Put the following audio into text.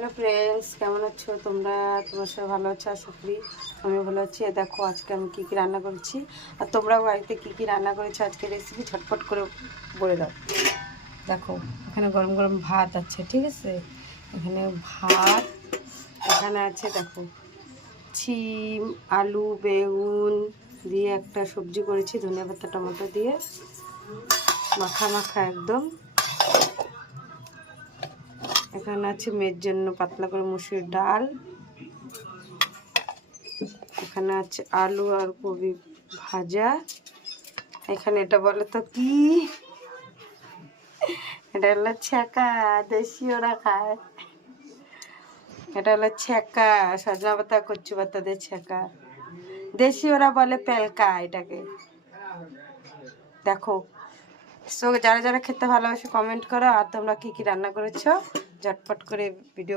Hello friends, কেমন আছো তোমরা? তোমার সবাই ভালো আছো আশা করি। আমি ভালো আছি। দেখো আজকে আমি কী কী রান্না করেছি, আর তোমরা বাড়িতে কী কী রান্না করেছো আজকে রেসিপি ঝটপট করে বলে দাও। দেখো এখানে গরম গরম ভাত আছে, ঠিক আছে? এখানে ভাত, এখানে আছে দেখো শিম, আলু, বেগুন দিয়ে একটা সবজি করেছি, ধনিয়া পাতা টমেটো দিয়ে মাখা মাখা একদম। এখানে আছে মেয়ের জন্য পাতলা করে মুসুরির ডাল। এখানে আছে আলু আর কবি ভাজা। এখানে এটা বলে তো কি, এটা হলো ছ্যাঁকা, দেশি ওরা খায়। এটা হলো ছ্যাঁকা, সজনা পাতা কচু পাতা দিয়ে ছ্যাঁকা, দেশি ওরা বলে পেলকা এটাকে। দেখো, সো যারা যারা খেতে ভালোবাসে কমেন্ট করো, আর তোমরা কি কি রান্না করেছো ঝটপট করে ভিডিও